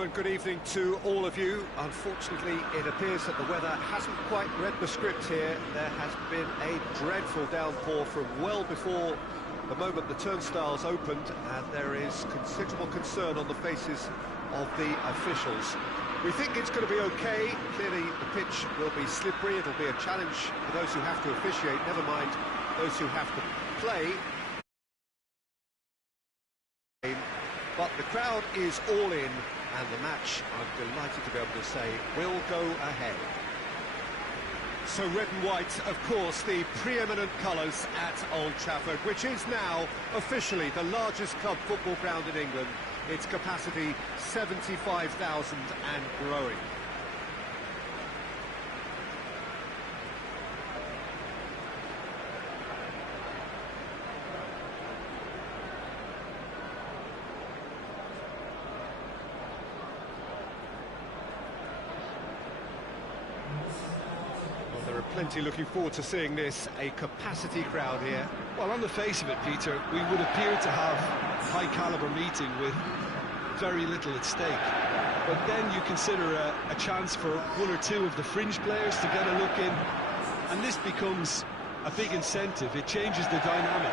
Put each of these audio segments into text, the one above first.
And good evening to all of you. Unfortunately, it appears that the weather hasn't quite read the script here. There has been a dreadful downpour from well before the moment the turnstiles opened, and there is considerable concern on the faces of the officials. We think it's going to be okay. Clearly, the pitch will be slippery. It'll be a challenge for those who have to officiate, never mind those who have to play. But the crowd is all in, and the match, I'm delighted to be able to say, will go ahead. So red and white, of course, the preeminent colours at Old Trafford, which is now officially the largest club football ground in England. Its capacity 75,000 and growing. Plenty looking forward to seeing this, a capacity crowd here. Well, on the face of it, Peter, we would appear to have a high-caliber meeting with very little at stake. But then you consider a chance for one or two of the fringe players to get a look in, and this becomes a big incentive. It changes the dynamic.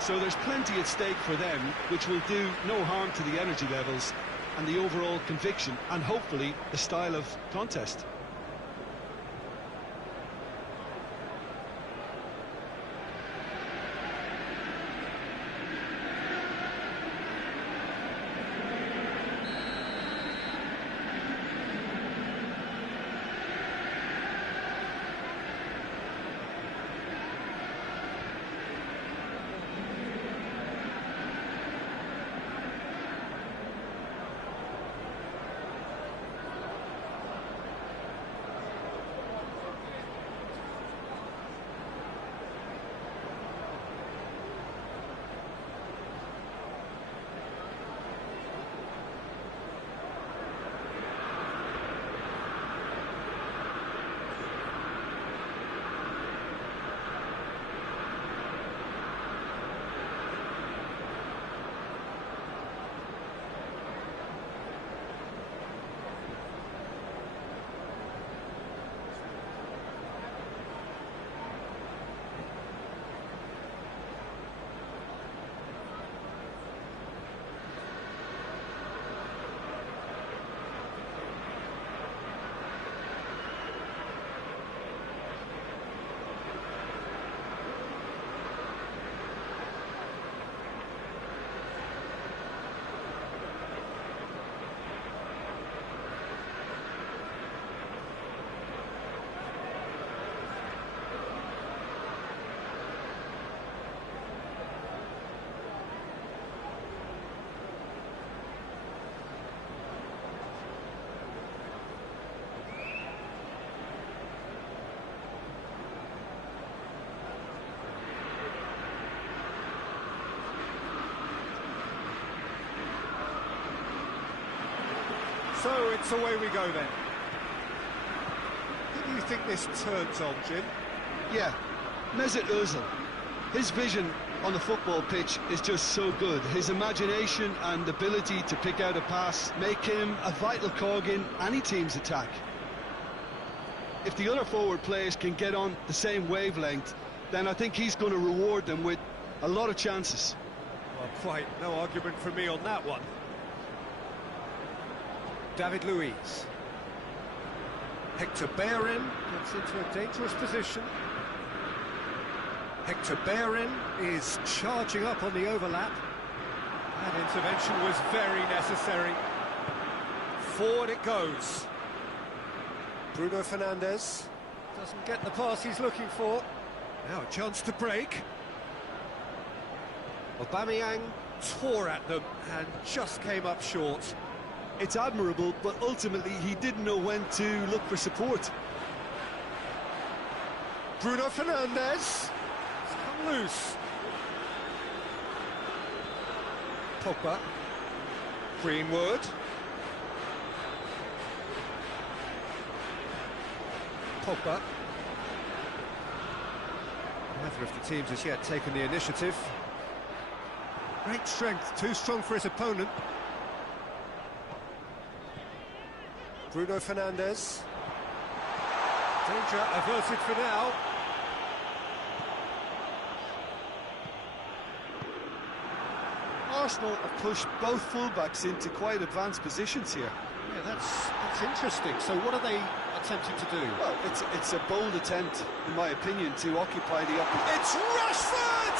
So there's plenty at stake for them, which will do no harm to the energy levels and the overall conviction, and hopefully the style of contest. So it's away we go then. Who do you think this turns on, Jim? Yeah, Mesut Ozil. His vision on the football pitch is just so good. His imagination and ability to pick out a pass make him a vital cog in any team's attack. If the other forward players can get on the same wavelength, then I think he's going to reward them with a lot of chances. Well, quite no argument from me on that one. David Luiz. Hector Bellerin gets into a dangerous position. Hector Bellerin is charging up on the overlap. That intervention was very necessary. Forward it goes. Bruno Fernandes doesn't get the pass he's looking for. Now a chance to break. Aubameyang tore at them and just came up short. It's admirable, but ultimately he didn't know when to look for support. Bruno Fernandes. It's come loose. Pogba. Greenwood. Pogba. Neither of the teams has yet taken the initiative. Great strength, too strong for his opponent. Bruno Fernandes. Danger averted for now. Arsenal have pushed both fullbacks into quite advanced positions here. Yeah, that's interesting. So what are they attempting to do? Well, it's a bold attempt, in my opinion, to occupy the upper... It's Rashford!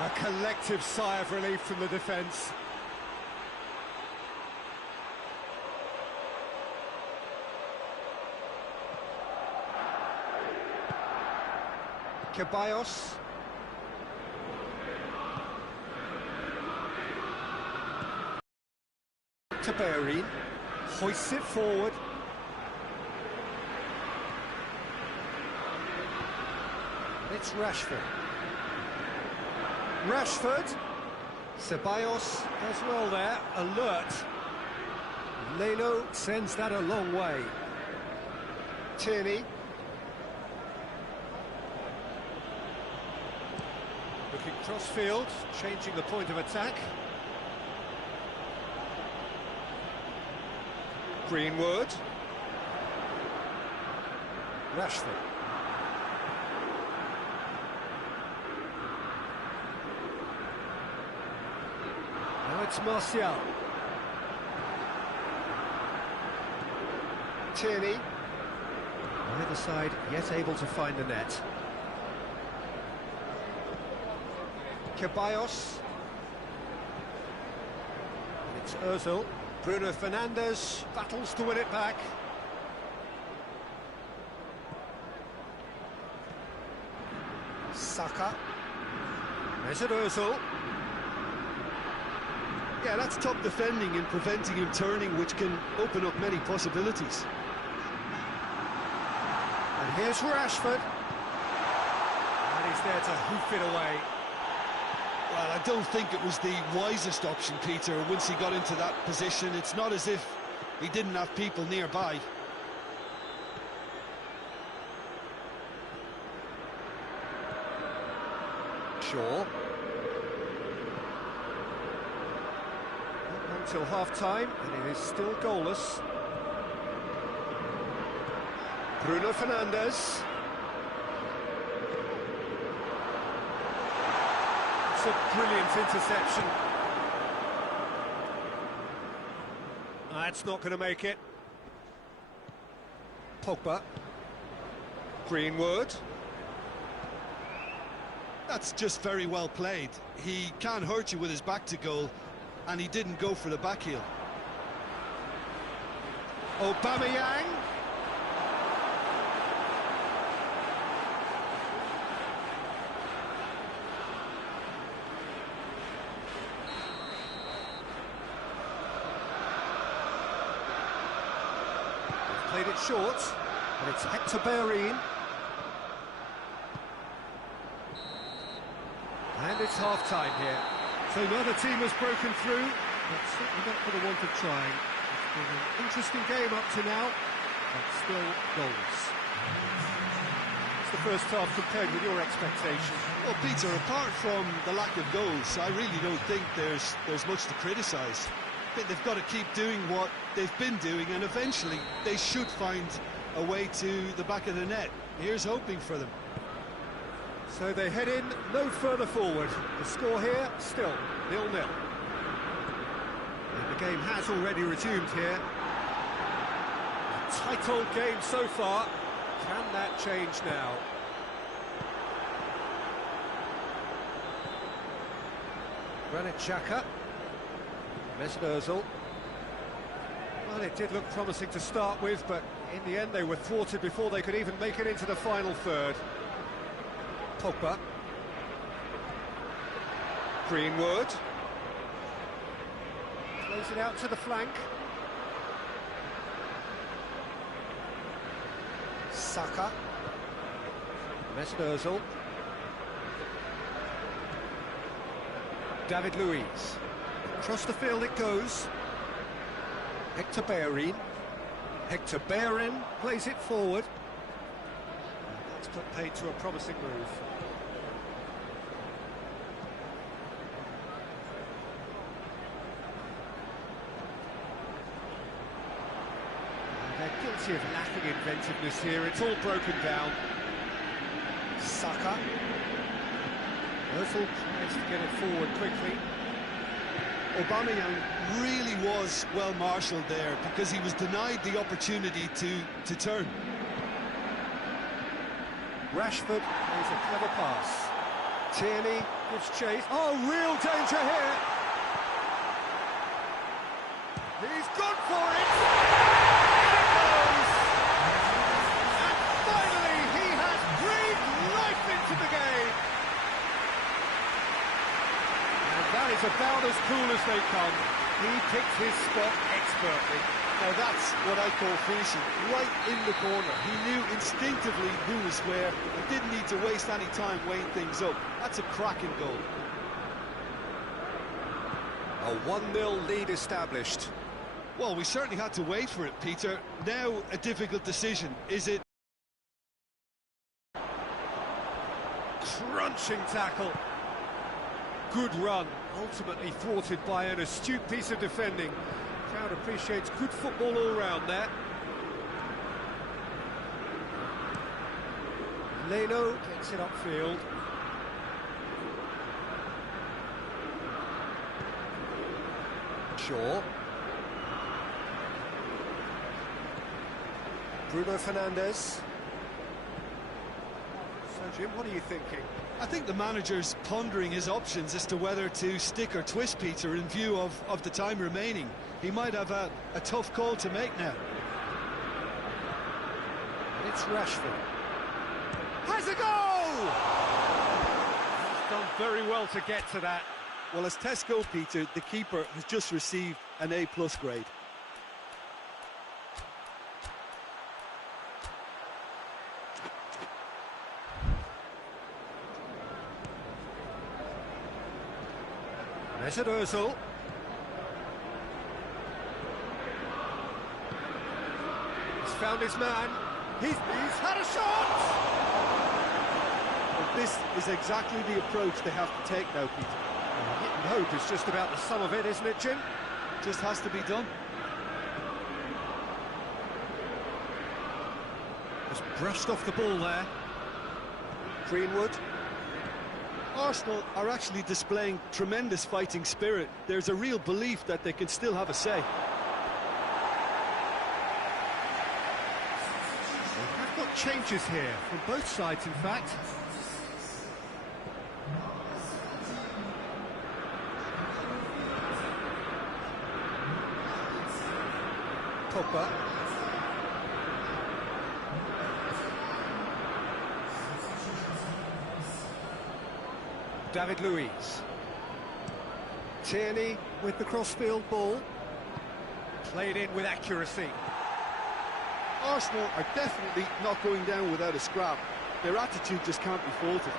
A collective sigh of relief from the defence. Ceballos. To Bellerin, hoists it forward. It's Rashford. Ceballos does well there, alert. Leno sends that a long way. Tierney. Looking cross-field, changing the point of attack. Greenwood. Rashford. Now it's Martial. Tierney. Neither side yet able to find the net. Ceballos. It's Ozil. Bruno Fernandes battles to win it back. Saka. Mesut Ozil. Yeah, that's top defending and preventing him turning, which can open up many possibilities. And here's Rashford. And he's there to hoof it away. Well, I don't think it was the wisest option, Peter, once he got into that position. It's not as if he didn't have people nearby. Shaw. Not until half-time, and it is still goalless. Bruno Fernandes. It's a brilliant interception. That's not going to make it. Pogba. Greenwood. That's just very well played. He can't hurt you with his back to goal, and he didn't go for the back heel. Aubameyang. They've played it short, and it's Hector Bellerin. And it's half-time here. So neither team has broken through, but certainly not for the want of trying. It's been an interesting game up to now, but still goals. It's the first half compared with your expectations. Well, Peter, apart from the lack of goals, I really don't think there's much to criticise. I think they've got to keep doing what they've been doing, and eventually they should find a way to the back of the net. Here's hoping for them. So they head in no further forward. The score here, still 0-0. And the game has already resumed here. A tight old game so far. Can that change now? Granit Xhaka. Mesut Ozil. Well, it did look promising to start with, but in the end they were thwarted before they could even make it into the final third. Pogba. Greenwood. Plays it out to the flank. Saka. Mesut Ozil. David Luiz. Across the field it goes. Hector Bellerin. Hector Bellerin plays it forward. That's put paid to a promising move. Plenty of lacking inventiveness here. It's all broken down. Saka. Ozil tries to get it forward quickly. Aubameyang really was well marshalled there because he was denied the opportunity to turn. Rashford plays a clever pass. Tierney gives chase. Oh, real danger here. He's gone for it. In it goes. And finally, he has breathed life into the game. And that is about as cool as they come. He picked his spot expertly. Now that's what I call finishing, right in the corner. He knew instinctively who was where and didn't need to waste any time weighing things up. That's a cracking goal. A 1-0 lead established. Well, we certainly had to wait for it, Peter. Now a difficult decision. Is it... Crunching tackle. Good run, ultimately thwarted by an astute piece of defending. Crowd appreciates good football all round there. Leno gets it upfield. Shaw. Bruno Fernandes. So, Jim, what are you thinking? I think the manager's pondering his options as to whether to stick or twist Peter in view of the time remaining. He might have a tough call to make now. It's Rashford. Has a goal! He's done very well to get to that. Well, as tests go, Peter, the keeper has just received an A+ grade. Mesut Ozil. He's found his man. He's had a shot! Well, this is exactly the approach they have to take now, Peter. Hit and hope is just about the sum of it, isn't it, Jim? Just has to be done. Just brushed off the ball there. Greenwood. Arsenal are actually displaying tremendous fighting spirit. There's a real belief that they can still have a say. They've got changes here from both sides, in fact. Pogba. David Luiz. Tierney with the crossfield ball. Played in with accuracy. Arsenal are definitely not going down without a scrap. Their attitude just can't be faulted.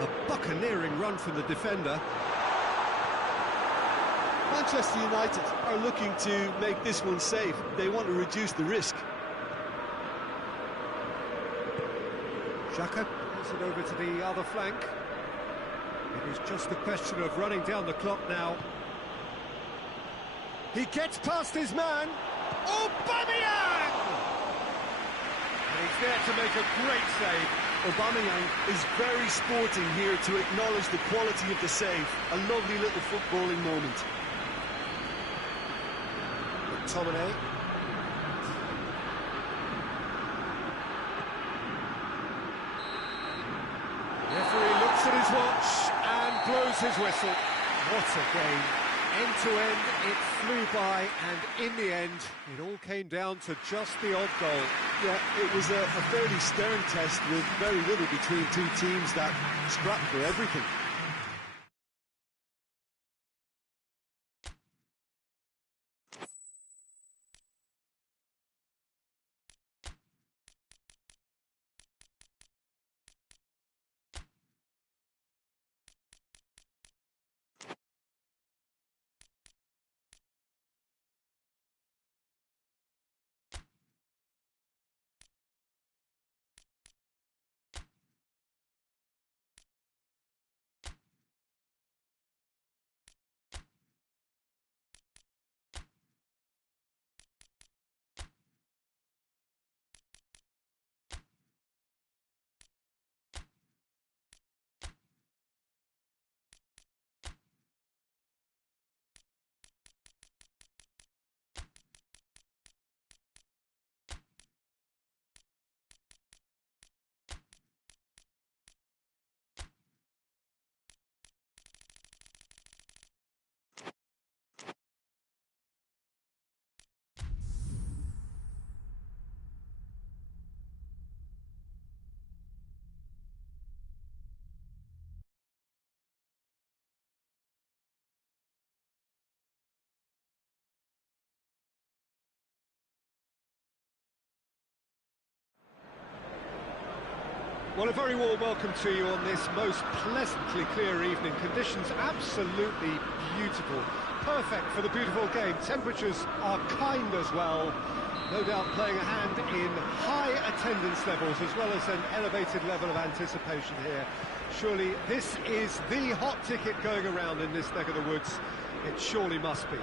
A buccaneering run from the defender. Manchester United are looking to make this one safe. They want to reduce the risk. Xhaka plays it over to the other flank. It is just a question of running down the clock now. He gets past his man. Aubameyang! And he's there to make a great save. Aubameyang is very sporting here to acknowledge the quality of the save. A lovely little footballing moment. McTominay. Referee looks at his watch and blows his whistle. What a game. End to end, it flew by, and in the end, it all came down to just the odd goal. Yeah, it was a fairly stern test with very little between two teams that scrapped for everything. Well, a very warm welcome to you on this most pleasantly clear evening. Conditions absolutely beautiful. Perfect for the beautiful game. Temperatures are kind as well. No doubt playing a hand in high attendance levels as well as an elevated level of anticipation here. Surely this is the hot ticket going around in this neck of the woods. It surely must be.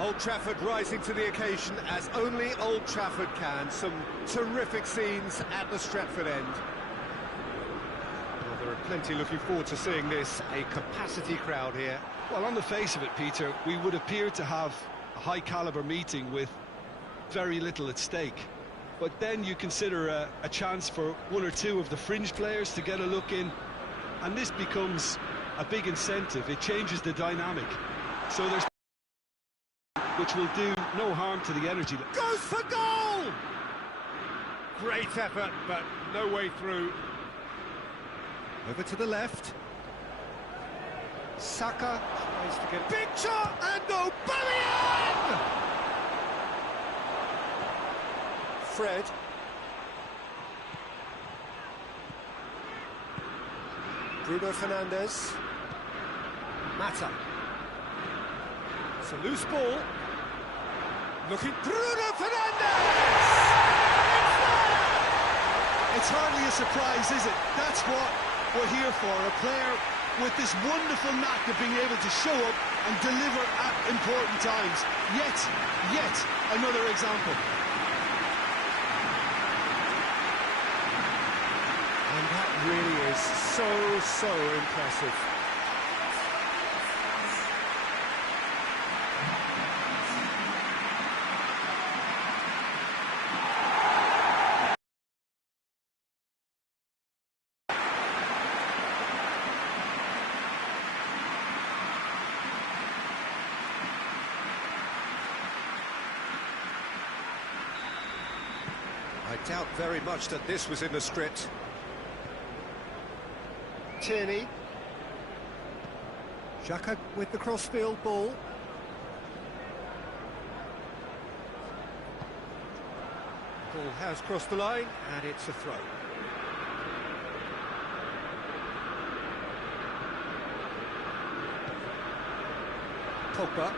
Old Trafford rising to the occasion as only Old Trafford can. Some terrific scenes at the Stretford end. Well, there are plenty looking forward to seeing this. A capacity crowd here. Well, on the face of it, Peter, we would appear to have a high-caliber meeting with very little at stake. But then you consider a chance for one or two of the fringe players to get a look in, and this becomes a big incentive. It changes the dynamic. So there's which will do no harm to the energy. Goes for goal! Great effort, but no way through. Over to the left. Saka tries to get big shot, and Aubameyang! Fred. Bruno Fernandes. Mata. It's a loose ball. Looking, Bruno Fernandes! It's hardly a surprise, is it? That's what we're here for, a player with this wonderful knack of being able to show up and deliver at important times. Yet another example. And that really is so impressive. I doubt very much that this was in the script. Tierney. Xhaka with the crossfield ball. Ball has crossed the line, and it's a throw. Pogba.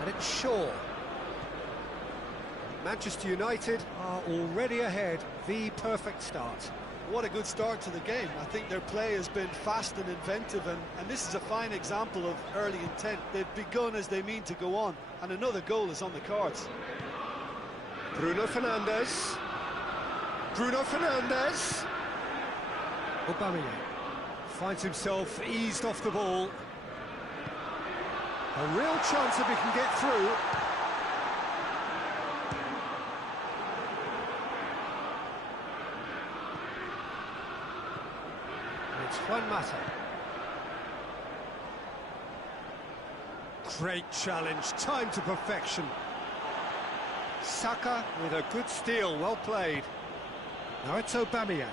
And it's Shaw. Manchester United are already ahead. The perfect start. What a good start to the game. I think their play has been fast and inventive, and this is a fine example of early intent. They've begun as they mean to go on, and another goal is on the cards. Bruno Fernandes. Bruno Fernandes. Aubameyang finds himself eased off the ball. A real chance if he can get through. It's Juan Mata. Great challenge, time to perfection. Saka with a good steal, well played. Now it's Aubameyang.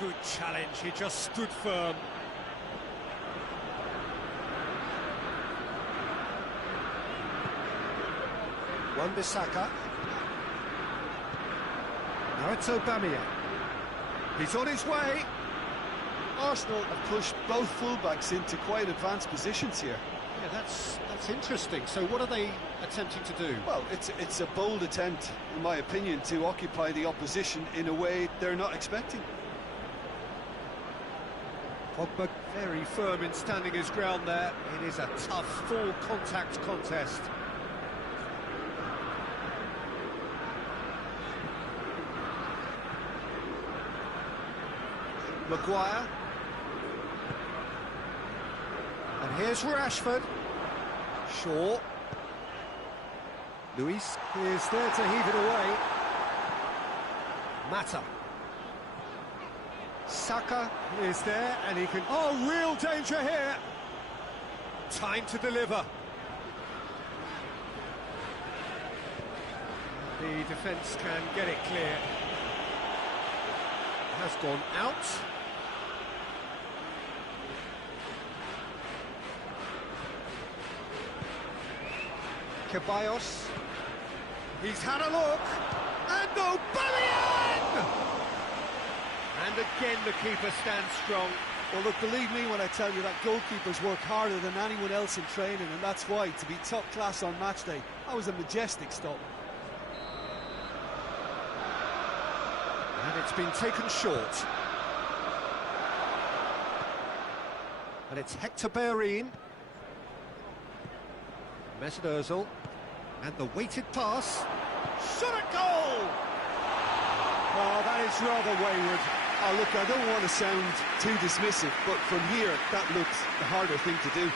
Good challenge, he just stood firm. Wan-Bissaka. Now it's Aubameyang. He's on his way. Arsenal have pushed both fullbacks into quite advanced positions here. Yeah, that's interesting. So what are they attempting to do? Well, it's a bold attempt, in my opinion, to occupy the opposition in a way they're not expecting. Pogba very firm in standing his ground there. It is a tough, full contact contest. Maguire. And here's Rashford. Shaw. Luis is there to heave it away. Mata. Saka is there, and he can... Oh, real danger here! Time to deliver. The defence can get it clear. Has gone out. Ceballos. He's had a look. And Aubameyang! And again the keeper stands strong. Well, look, believe me when I tell you that goalkeepers work harder than anyone else in training, and that's why, to be top class on match day, that was a majestic stop. And it's been taken short. And it's Hector Bellerin. Mesut Ozil. And the weighted pass. Shot at goal! Oh, that is rather wayward. Oh, look, I don't want to sound too dismissive, but from here, that looks the harder thing to do.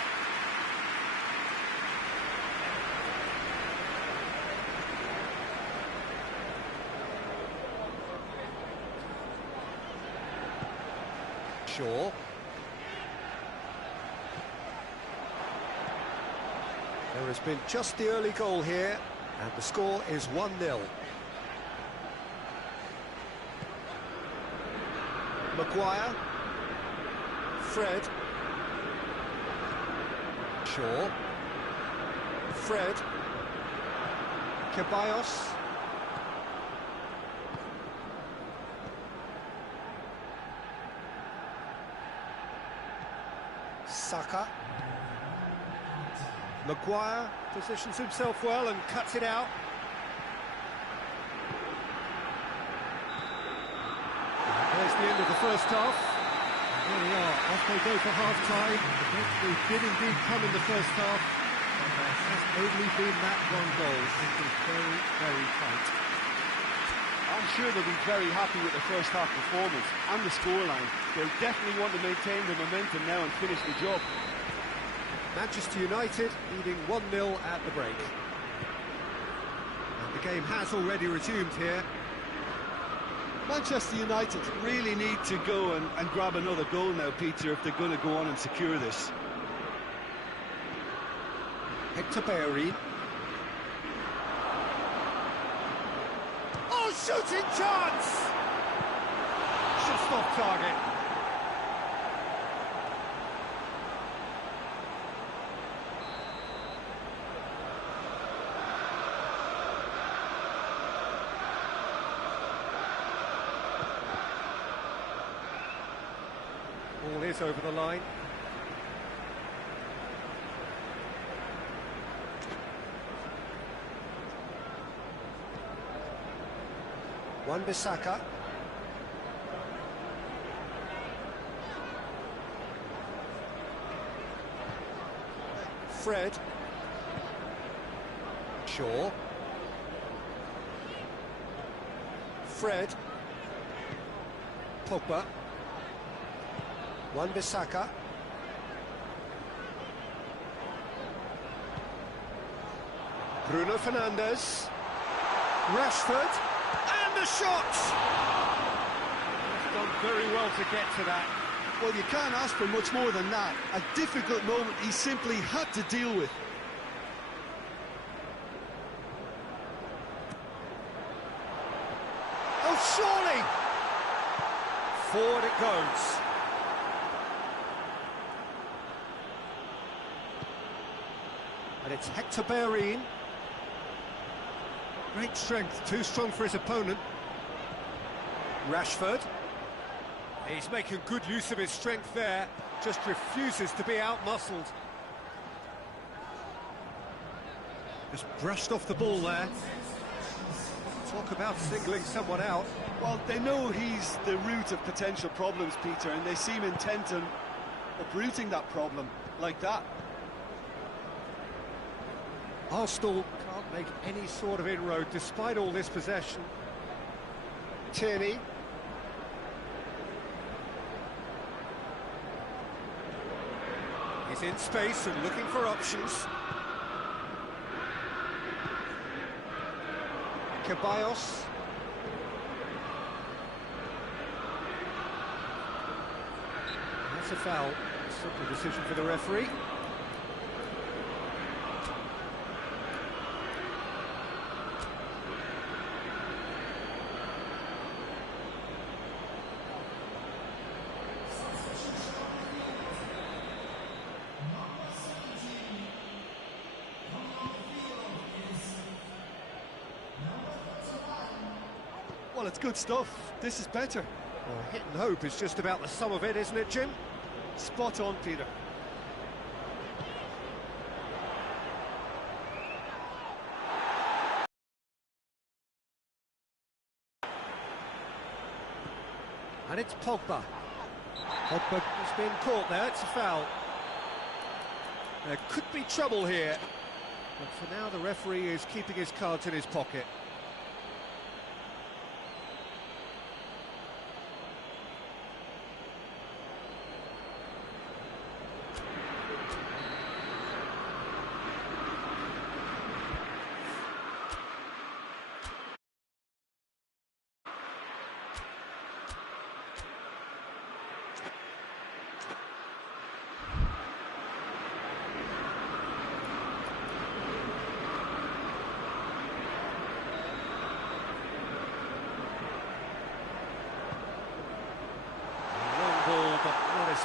Shaw. There has been just the early goal here, and the score is 1-0. Maguire. Fred. Shaw. Fred. Ceballos. Saka. Maguire positions himself well and cuts it out. There's the end of the first half. And there we are, off they go for half-time. The breakthrough did indeed come in the first half, and there has only been that one goal. It was very, very tight. I'm sure they'll be very happy with the first half performance and the scoreline. They'll definitely want to maintain the momentum now and finish the job. Manchester United leading 1-0 at the break. And the game has already resumed here. Manchester United really need to go and grab another goal now, Peter, if they're going to go on and secure this. Hector Bellerin. Oh, shooting chance! Just off target. Ball is over the line. Wan-Bissaka. Fred. Shaw. Fred. Pogba. Wan-Bissaka. Bruno Fernandes. Rashford. And the shot! He's done very well to get to that. Well, you can't ask for much more than that. A difficult moment he simply had to deal with. Oh, surely! Forward it goes. And it's Hector Bellerin. Great strength, too strong for his opponent. Rashford. He's making good use of his strength there, just refuses to be out-muscled. Just brushed off the ball there. Talk about singling someone out. Well, they know he's the root of potential problems, Peter, and they seem intent on uprooting that problem like that. Arsenal can't make any sort of inroad despite all this possession. Tierney. He's in space and looking for options. Ceballos. That's a foul. Simple decision for the referee. Well, it's good stuff. This is better. Well, hit and hope is just about the sum of it, isn't it, Jim? Spot on, Peter. And it's Pogba. Pogba has been caught there, it's a foul. There could be trouble here, but for now the referee is keeping his cards in his pocket.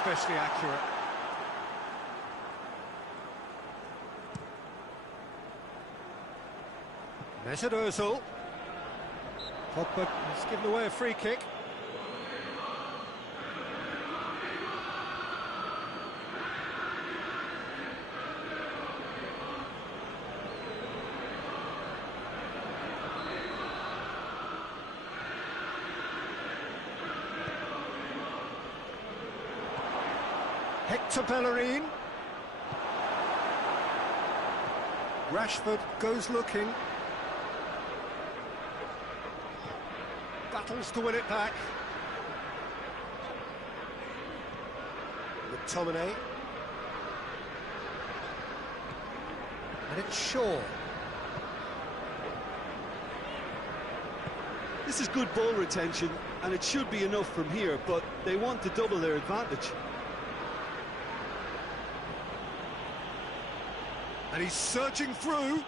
Especially accurate. Mesut Ozil. Pogba has given away a free kick. Hector Bellerin. Rashford goes looking. Battles to win it back. McTominay. And it's Shaw. This is good ball retention, and it should be enough from here, but they want to double their advantage. And he's surging through.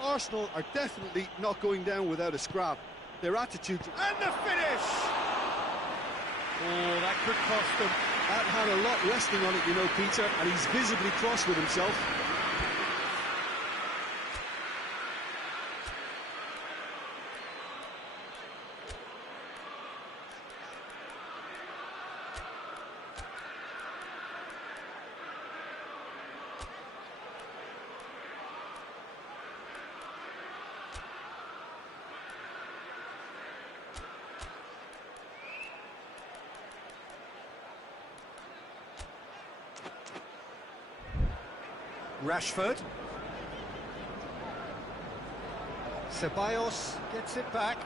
Arsenal are definitely not going down without a scrap. Their attitude... And the finish! Oh, that could cost them. That had a lot resting on it, you know, Peter, and he's visibly cross with himself. Rashford. Ceballos gets it back.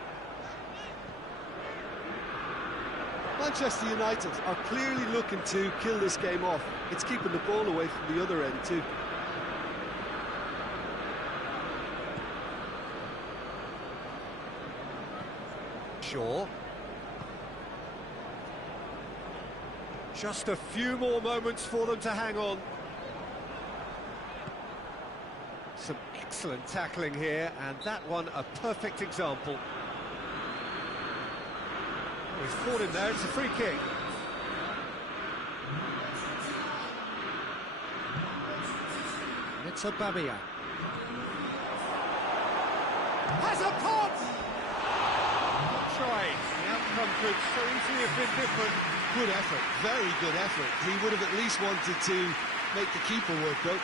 Manchester United are clearly looking to kill this game off. It's keeping the ball away from the other end too. Shaw. Just a few more moments for them to hang on. Some excellent tackling here, and that one a perfect example. Oh, he's fought him there, it's a free kick. And it's Aubameyang. Has a pot! Try. The outcome could so easily have been different. Good effort, very good effort. He would have at least wanted to make the keeper work out.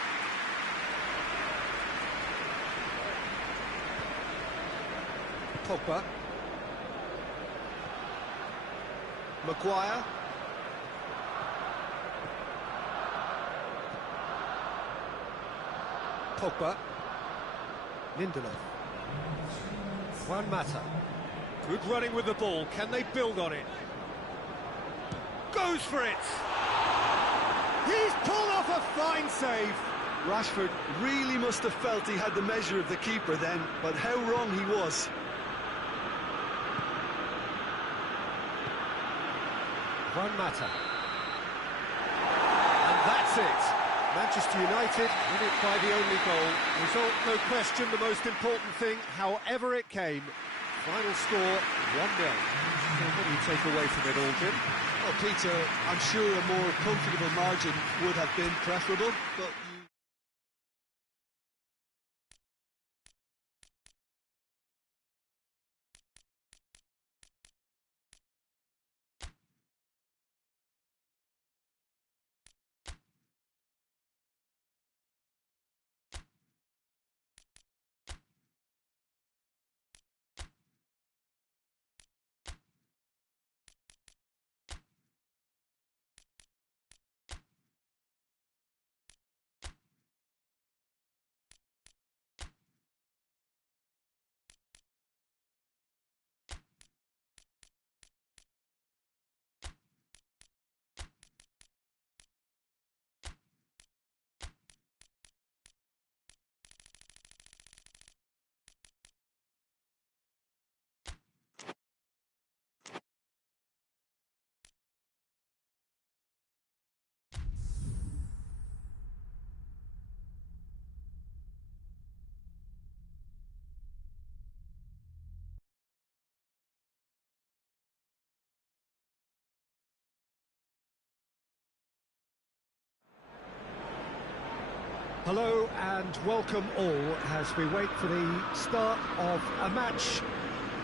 Pogba. Maguire. Pogba. Lindelof. Juan Mata. Good running with the ball. Can they build on it? Goes for it! He's pulled off a fine save. Rashford really must have felt he had the measure of the keeper then, but how wrong he was. Juan Mata. And that's it. Manchester United win it by the only goal. Result, no question, the most important thing, however it came. Final score, 1-0. What do you take away from it all, Jim? Well, Peter, I'm sure a more comfortable margin would have been preferable, but... Hello and welcome all as we wait for the start of a match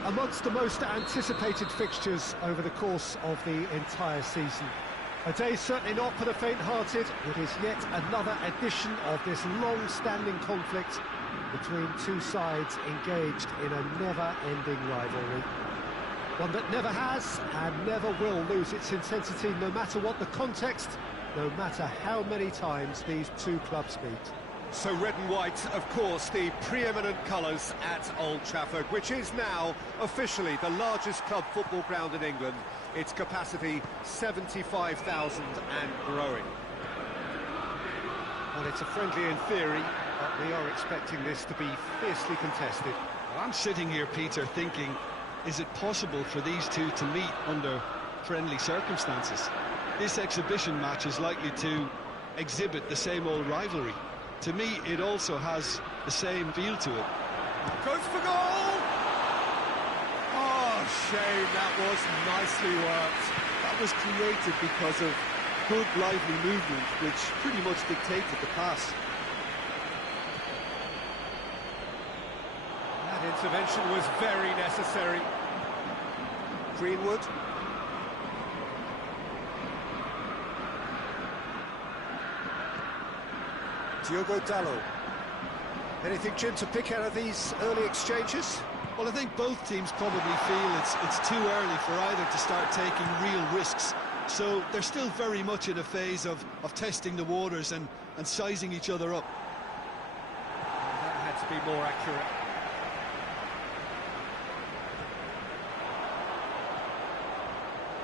amongst the most anticipated fixtures over the course of the entire season. A day certainly not for the faint-hearted. It is yet another edition of this long-standing conflict between two sides engaged in a never-ending rivalry. One that never has and never will lose its intensity, no matter what the context, no matter how many times these two clubs meet. So red and white, of course, the preeminent colours at Old Trafford, which is now officially the largest club football ground in England. Its capacity 75,000 and growing. Well, it's a friendly in theory, but we are expecting this to be fiercely contested. Well, I'm sitting here, Peter, thinking, is it possible for these two to meet under friendly circumstances? This exhibition match is likely to exhibit the same old rivalry. To me, it also has the same feel to it. Goes for goal! Oh, shame, that was nicely worked. That was created because of good, lively movement, which pretty much dictated the pass. That intervention was very necessary. Greenwood. Diogo Dalot. Anything, Jim, to pick out of these early exchanges? Well, I think both teams probably feel it's too early for either to start taking real risks. So they're still very much in a phase of testing the waters and sizing each other up. That had to be more accurate.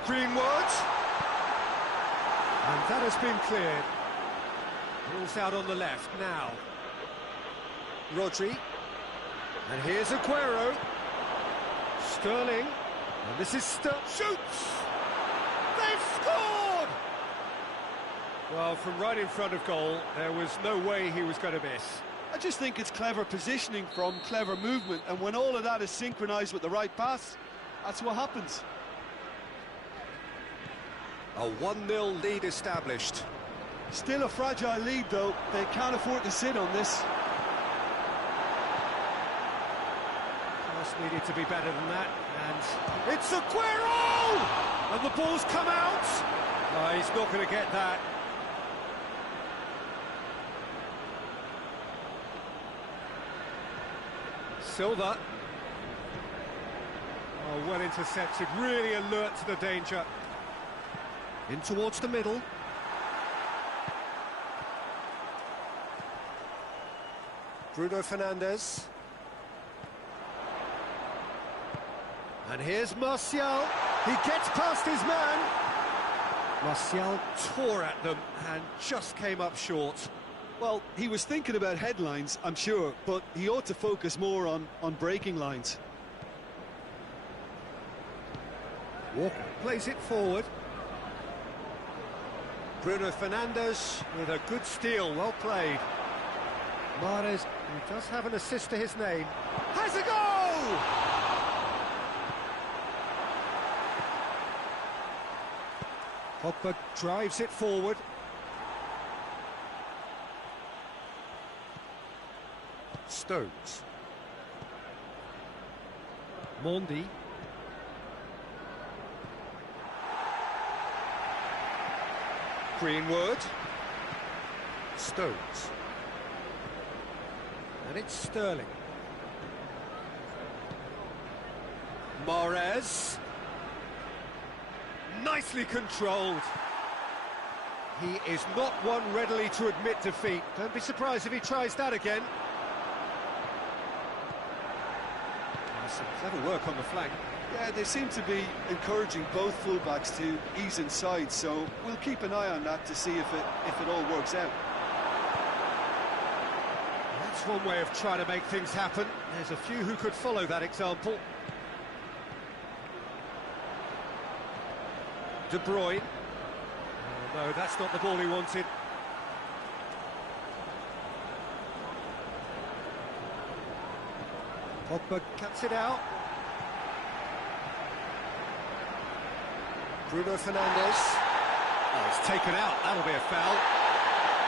Greenwood. And that has been cleared. Rules out on the left now. Rodri. And here's Aguero. Sterling. And this is shoots! They've scored! Well, from right in front of goal, there was no way he was going to miss. I just think it's clever positioning from clever movement, and when all of that is synchronised with the right pass, that's what happens. A 1-0 lead established. Still a fragile lead, though. They can't afford to sit on this. Pass needed to be better than that, and it's Aguero! And the ball's come out. No, he's not going to get that. Silva. Oh, well intercepted, really alert to the danger. In towards the middle. Bruno Fernandes. And here's Martial. He gets past his man. Martial tore at them and just came up short. Well, he was thinking about headlines, I'm sure, but he ought to focus more on breaking lines. Walker plays it forward. Bruno Fernandes with a good steal, well played. Mahrez, who does have an assist to his name, has a goal! Pogba drives it forward. Stones. Mondi. Greenwood. Stones. And it's Sterling. Mahrez. Nicely controlled. He is not one readily to admit defeat. Don't be surprised if he tries that again. Some clever work on the flank. Yeah, they seem to be encouraging both fullbacks to ease inside, so we'll keep an eye on that to see if it all works out. That's one way of trying to make things happen. There's a few who could follow that example. De Bruyne. Oh, no, that's not the ball he wanted. Pogba cuts it out. Bruno Fernandes. Oh, it's taken out. That'll be a foul.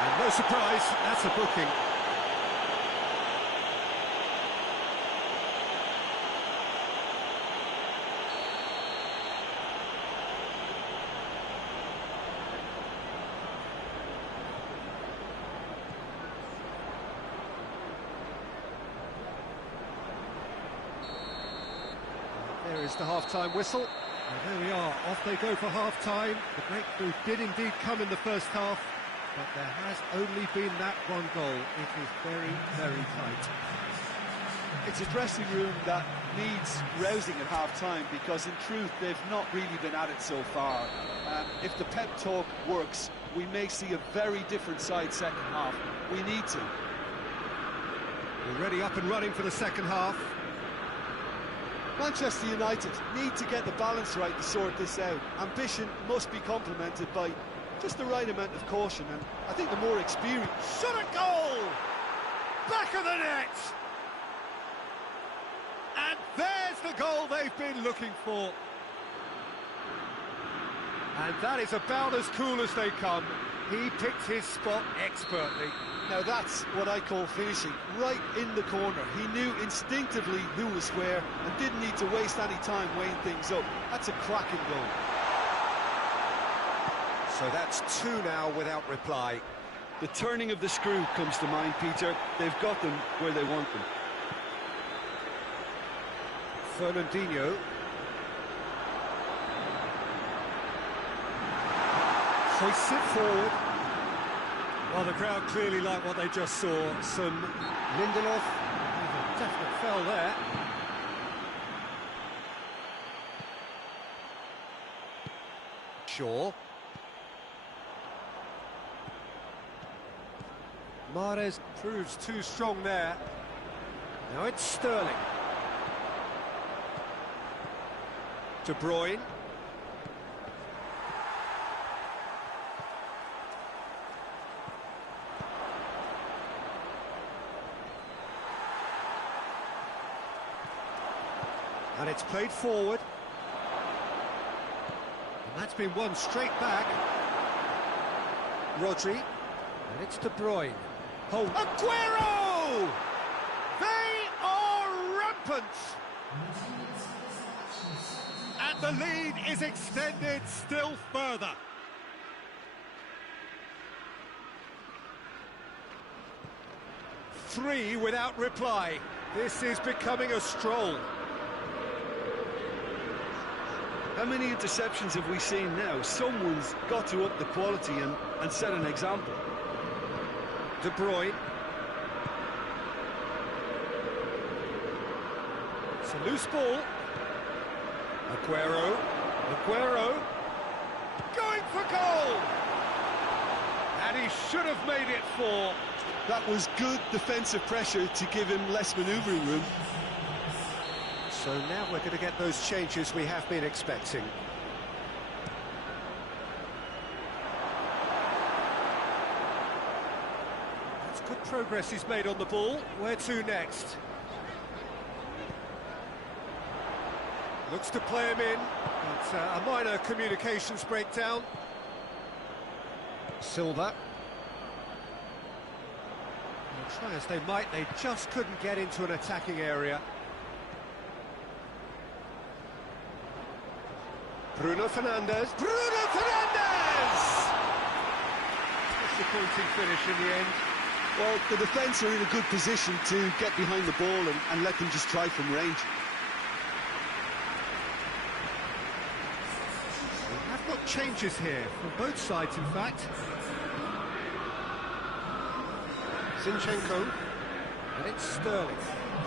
And no surprise, that's a booking. There is the half-time whistle. And there we are, off they go for half-time. The breakthrough did indeed come in the first half, but there has only been that one goal. It is very, very tight. It's a dressing room that needs rousing at half-time, because in truth they've not really been at it so far. If the pep talk works, we may see a very different side second half. We need to. Already up and running for the second half. Manchester United need to get the balance right to sort this out. Ambition must be complemented by just the right amount of caution, and I think the more experienced... Shot a goal! Back of the net! And there's the goal they've been looking for. And that is about as cool as they come. He picked his spot expertly. Now that's what I call finishing, right in the corner. He knew instinctively who was where and didn't need to waste any time weighing things up. That's a cracking goal. So that's two now without reply. The turning of the screw comes to mind, Peter. They've got them where they want them. Fernandinho. Hoists it forward. Well, the crowd clearly like what they just saw. Some Lindelof. There's a definite foul there. Shaw. Mahrez proves too strong there. Now it's Sterling. De Bruyne. And it's played forward. And that's been won straight back. Rodri. And it's De Bruyne. Oh, Aguero! They are rampant! And the lead is extended still further. Three without reply. This is becoming a stroll. How many interceptions have we seen now? Someone's got to up the quality and set an example. De Bruyne. It's a loose ball. Aguero. Aguero. Going for goal! And he should have made it four. That was good defensive pressure to give him less manoeuvring room. So now we're going to get those changes we have been expecting. That's good progress he's made on the ball. Where to next? Looks to play him in, but a minor communications breakdown. Silva. Well, try as they might, they just couldn't get into an attacking area. Bruno Fernandes. Bruno Fernandes! Disappointing finish in the end. Well, the defence are in a good position to get behind the ball and let them just try from range. We have got changes here, from both sides in fact. Zinchenko. And it's Sterling.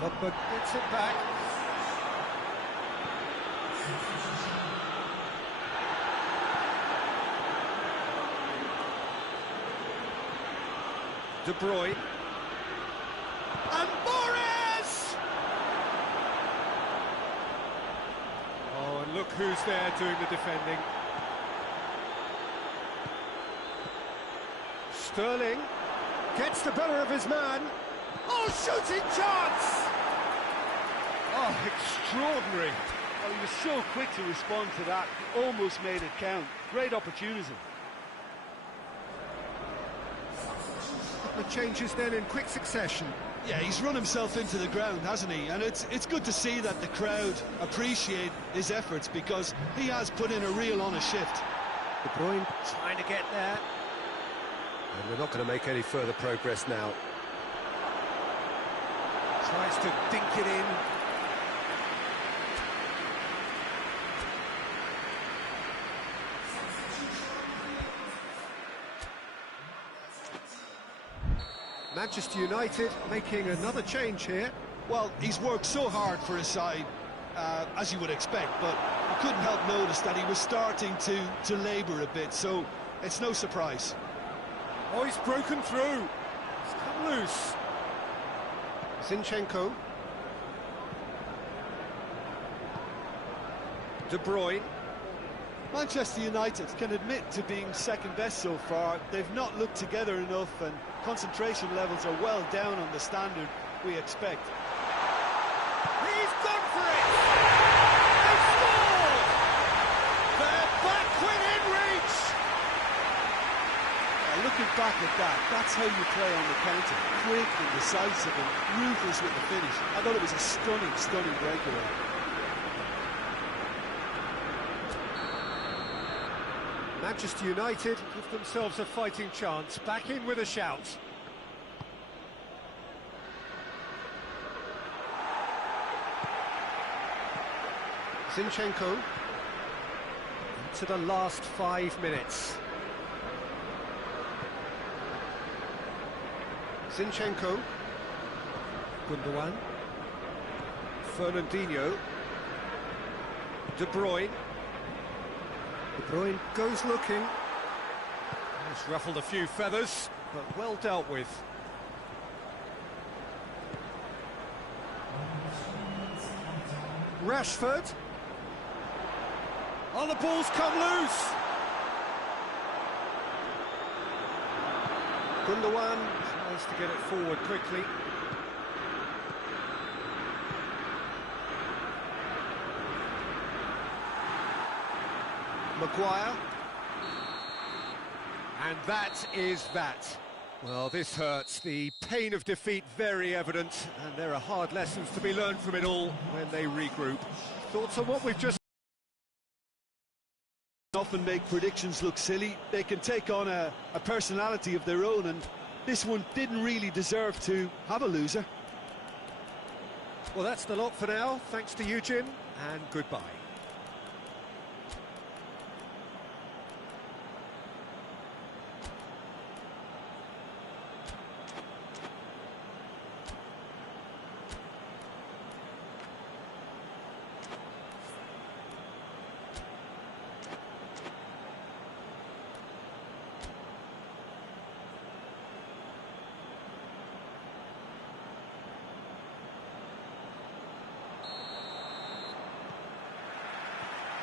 Pogba gets it back. De Bruyne. And Morris! Oh, and look who's there doing the defending. Sterling gets the better of his man. Oh, shooting chance! Oh, extraordinary. Well, he was so quick to respond to that. He almost made it count. Great opportunity. couple of changes then in quick succession. Yeah, he's run himself into the ground, hasn't he? And it's good to see that the crowd appreciate his efforts, because he has put in a real honest shift. De Bruyne trying to get there. And they're not going to make any further progress now. Tries to dink it in. Manchester United making another change here. Well, he's worked so hard for his side, as you would expect, but I couldn't help notice that he was starting to labour a bit, so it's no surprise. Oh, he's broken through. He's come loose. Zinchenko. De Bruyne. Manchester United can admit to being second best so far. They've not looked together enough, and concentration levels are well down on the standard we expect. He's gone for it! They scored! They're back within reach! Looking back at that, that's how you play on the counter. Quick and decisive and ruthless with the finish. I thought it was a stunning, stunning breakaway. Manchester United give themselves a fighting chance, back in with a shout. Zinchenko into the last 5 minutes. Zinchenko, Gundogan, Fernandinho, De Bruyne. De Bruyne goes looking. He's ruffled a few feathers, but well dealt with. Rashford. Oh, the ball's come loose. Gundogan tries to get it forward quickly. Maguire. And that is that. Well, this hurts. The pain of defeat very evident, and there are hard lessons to be learned from it all when they regroup. Thoughts on what we've just... Often make predictions look silly. They can take on a personality of their own, and this one didn't really deserve to have a loser. Well, that's the lot for now. Thanks to you, Jim, and goodbye.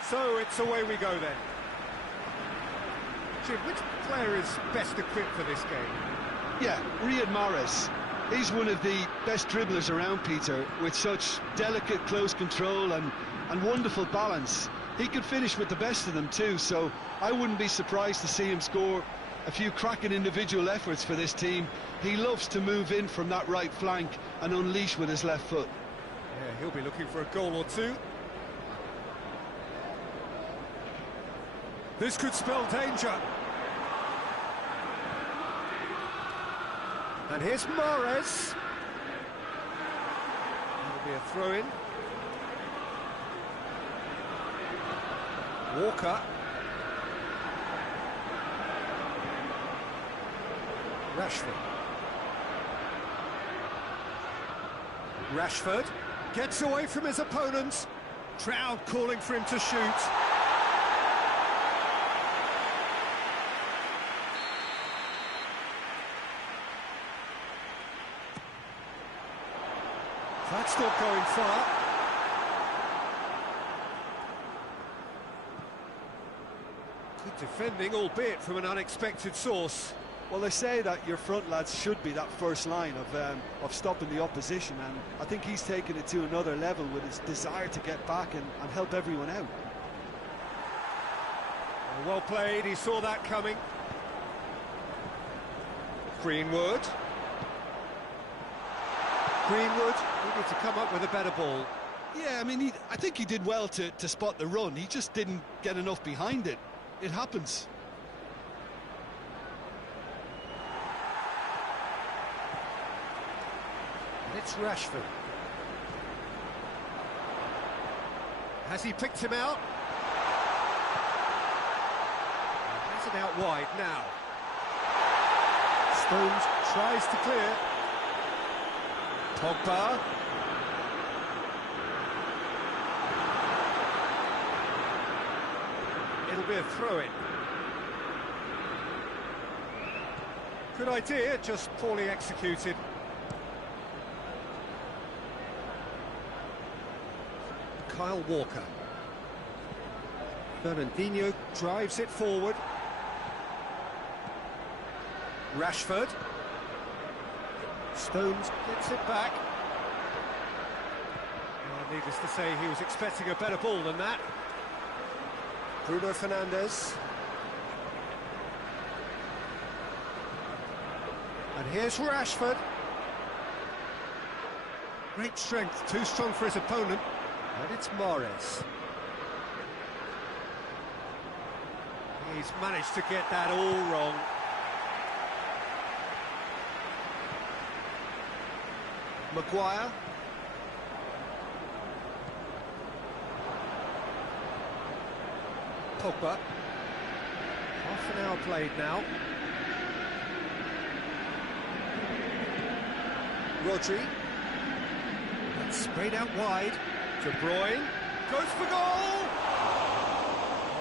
So it's away we go then. Jim, which player is best equipped for this game? Yeah, Riyad Mahrez. He's one of the best dribblers around, Peter, with such delicate, close control and wonderful balance. He could finish with the best of them too, so I wouldn't be surprised to see him score a few cracking individual efforts for this team. He loves to move in from that right flank and unleash with his left foot. Yeah, he'll be looking for a goal or two. This could spell danger. And here's Mahrez. That'll be a throw-in. Walker. Rashford gets away from his opponent. Crowd calling for him to shoot. That's not going far. Good defending, albeit from an unexpected source. Well, they say that your front lads should be that first line of stopping the opposition, and I think he's taken it to another level with his desire to get back and help everyone out. Well played, he saw that coming. Greenwood. Greenwood needed to come up with a better ball. Yeah, I mean, I think he did well to spot the run. He just didn't get enough behind it. It happens. And it's Rashford. Has he picked him out? Has it out wide now. Stones tries to clear. Pogba. It'll be a throw-in. Good idea, just poorly executed. Kyle Walker. Fernandinho drives it forward. Rashford. Stones gets it back. Well, needless to say, he was expecting a better ball than that. Bruno Fernandes. And here's Rashford. Great strength, too strong for his opponent. And it's Mahrez. He's managed to get that all wrong. Maguire. Pogba. Half an hour played now. Rodri. That's sprayed out wide. De Bruyne goes for goal!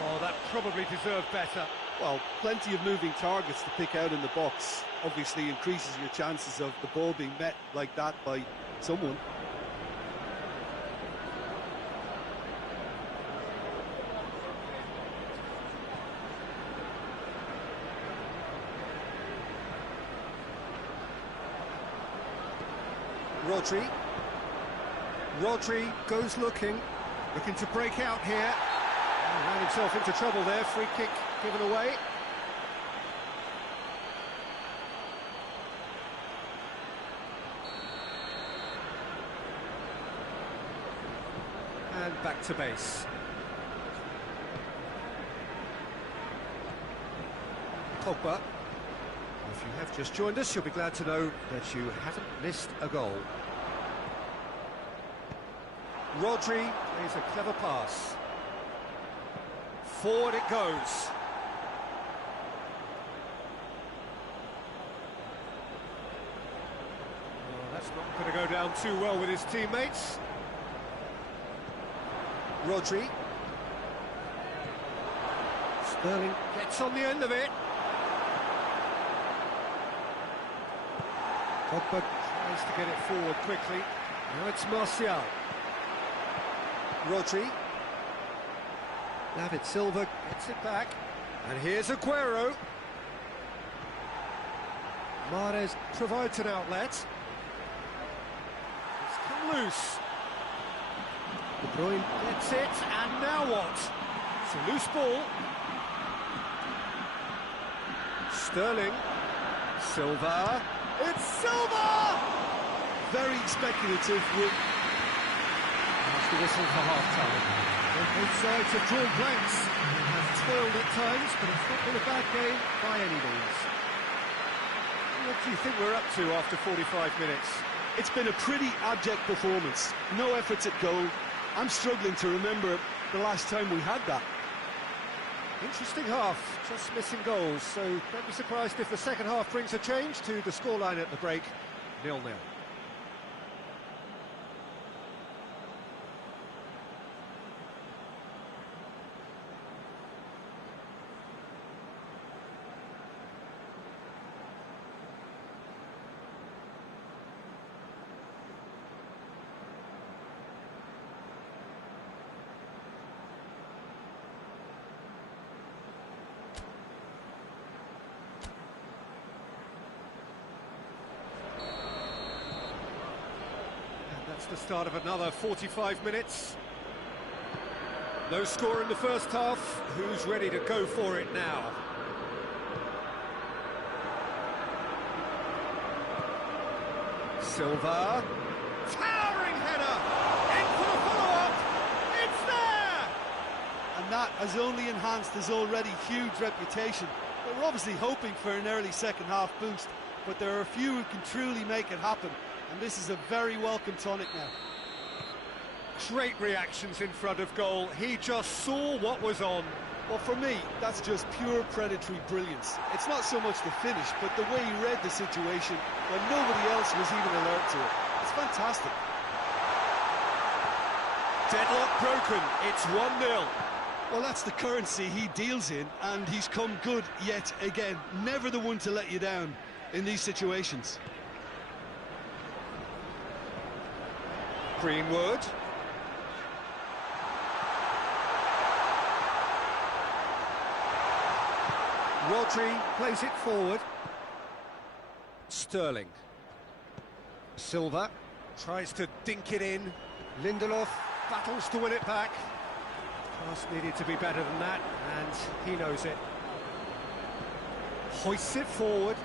Oh, that probably deserved better. Well, plenty of moving targets to pick out in the box. Obviously increases your chances of the ball being met like that by someone. Rodri goes looking to break out here. Oh, ran himself into trouble there, free kick given away. And back to base. Pogba. If you have just joined us, you'll be glad to know that you haven't missed a goal. Rodri plays a clever pass. Forward it goes. Oh, that's not going to go down too well with his teammates. Rodri. Sterling gets on the end of it. Pogba tries to get it forward quickly. Now it's Martial. Rodri. David Silva gets it back. And here's Aguero. Mahrez provides an outlet. It's come loose. De Bruyne gets it, and now what? It's a loose ball. Sterling. Silva. It's Silva! Very speculative. That's the whistle for half-time. Both sides have drawn blanks. It has toiled at times, but it's not been a bad game by any means. What do you think we're up to after 45 minutes? It's been a pretty abject performance. No efforts at goal. I'm struggling to remember the last time we had that. Interesting half, just missing goals, so don't be surprised if the second half brings a change to the scoreline at the break, 0-0. That's the start of another 45 minutes. No score in the first half. Who's ready to go for it now? Silva. Towering header! In for the follow-up! It's there! And that has only enhanced his already huge reputation. They were obviously hoping for an early second-half boost, but there are a few who can truly make it happen, and this is a very welcome tonic now. Great reactions in front of goal. He just saw what was on. Well, for me, that's just pure predatory brilliance. It's not so much the finish, but the way he read the situation when nobody else was even alert to it. It's fantastic. Deadlock broken. It's 1-0. Well, that's the currency he deals in, and he's come good yet again. Never the one to let you down in these situations. Greenwood. Rodri plays it forward. Sterling. Silva tries to dink it in. Lindelof battles to win it back. Pass needed to be better than that, and he knows it. Hoists it forward.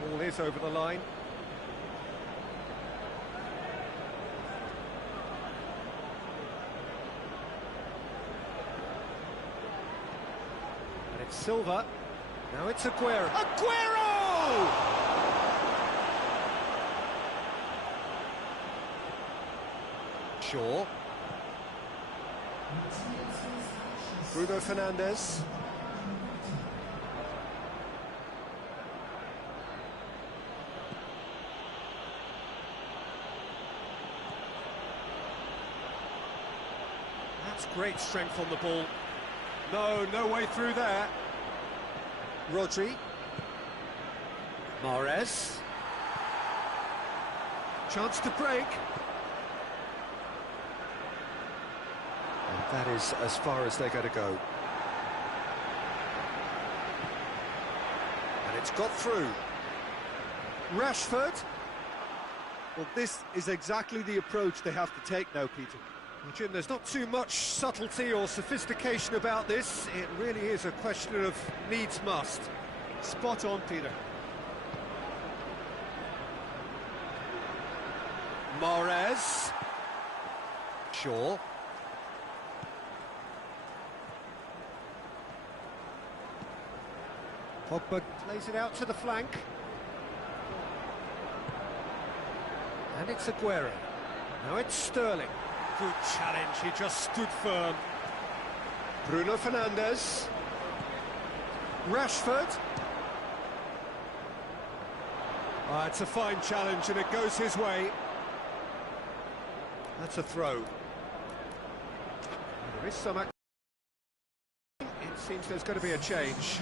Ball is over the line. And it's Silva. Now it's Aguero. Aguero! Shaw. Bruno Fernandes. That's great strength on the ball. No way through there. Rodri. Mahrez. Chance to break. And that is as far as they're going to go. And it's got through. Rashford. Well, this is exactly the approach they have to take now, Peter. Well, Jim, there's not too much subtlety or sophistication about this. It really is a question of needs must. Spot on, Peter. Mahrez. Shaw. Pogba plays it out to the flank. And it's Aguero. Now it's Sterling. Good challenge, he just stood firm. Bruno Fernandes. Rashford. It's a fine challenge and it goes his way. That's a throw. There is some action. It seems there's going to be a change.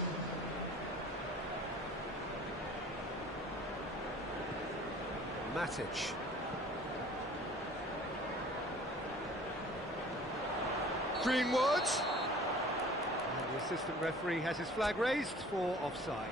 Matic. Greenwood. And the assistant referee has his flag raised for offside.